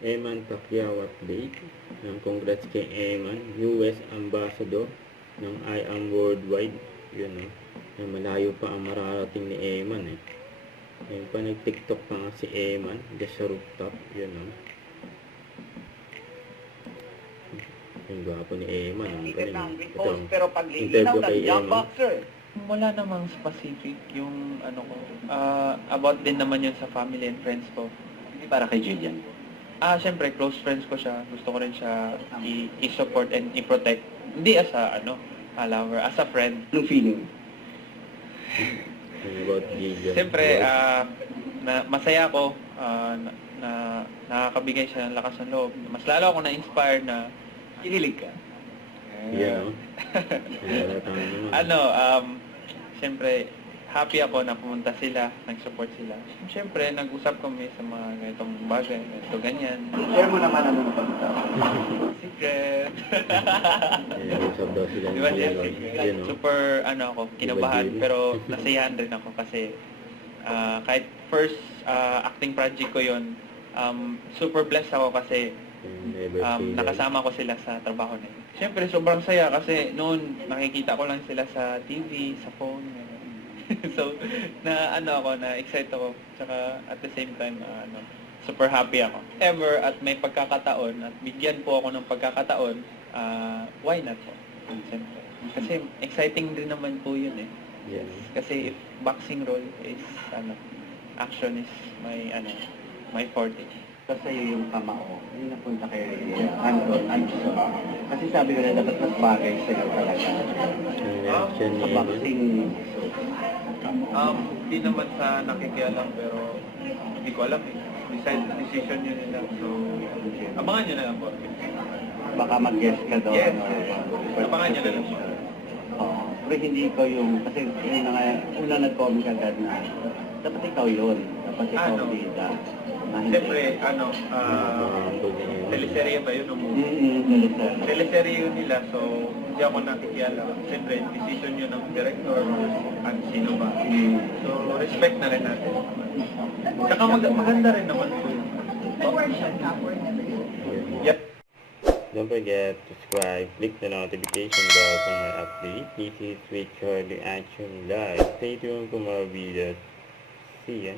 Eman Pacquiao update. Congrats kay Eman, US Ambassador ng I Am Worldwide. Yun, na malayo pa ang mararating ni Eman eh. Ayun pa, nag-TikTok pa nga si Eman, just sa rooftop. Yun, yung gwapo ni Eman, ang galing. Ito, Pero pag interview kay Eman. Wala namang specific yung about din naman yun sa family and friends ko. Hindi para kay Julian. Syempre close friends ko siya. Gusto ko rin siya i-support and i-protect. Hindi as a lover, as a friend. Anong feeling? About Gideon. Siyempre, masaya ako na nakakabigay siya ng lakas ng loob. Mas lalo ako na-inspire na Kinilig ka? Yeah, siyempre, happy ako na pumunta sila, nag-support sila. Siyempre, nag-usap kami sa mga ganitong bagay, ganito, ganyan. Share mo naman ano na pag-usap. Secret. usap daw sila Di ba, ng Jeff? yun, Super, ako, kinabahan, Diba, pero nasiyahan rin ako kasi kahit first acting project ko yun, super blessed ako kasi nakasama ko sila sa trabaho nila. Siyempre, sobrang saya kasi noon nakikita ko lang sila sa TV, sa phone. So, na-excite ako. Tsaka at the same time, super happy ako. Ever at may pagkakataon at bigyan po ako ng pagkakataon, why not po? Siyempre. Kasi exciting din naman po yun eh. Yes. Kasi if boxing role is, action is my forte. So sa'yo yung kamao, yung napunta kay Anton. Kasi sabi ko na dapat mas bagay sa'yo talaga. Reaction ni Sa Eman. boxing. Hindi naman sa nakikialam pero hindi ko alam eh. Decision yun nila. So, abangan nyo na lang po. Baka mag-guess ka doon. Yes. Abangan nyo na lang po. Oo. Pero hindi ikaw yung, kasi yun na nga, una nag-comment agad na, dapat ikaw yun. Dapat ikaw bida. Siyempre, teleserye ba yun? Teleserye. Teleserye yun nila, so hindi ako nakikialam. Siyempre, decision yun ng director at sino ba. So, respect na rin natin. Tsaka maganda rin naman po. Yep. Don't forget to subscribe, click the notification bell for my update. This is Richard the Action Live. Stay tuned for more videos. See ya.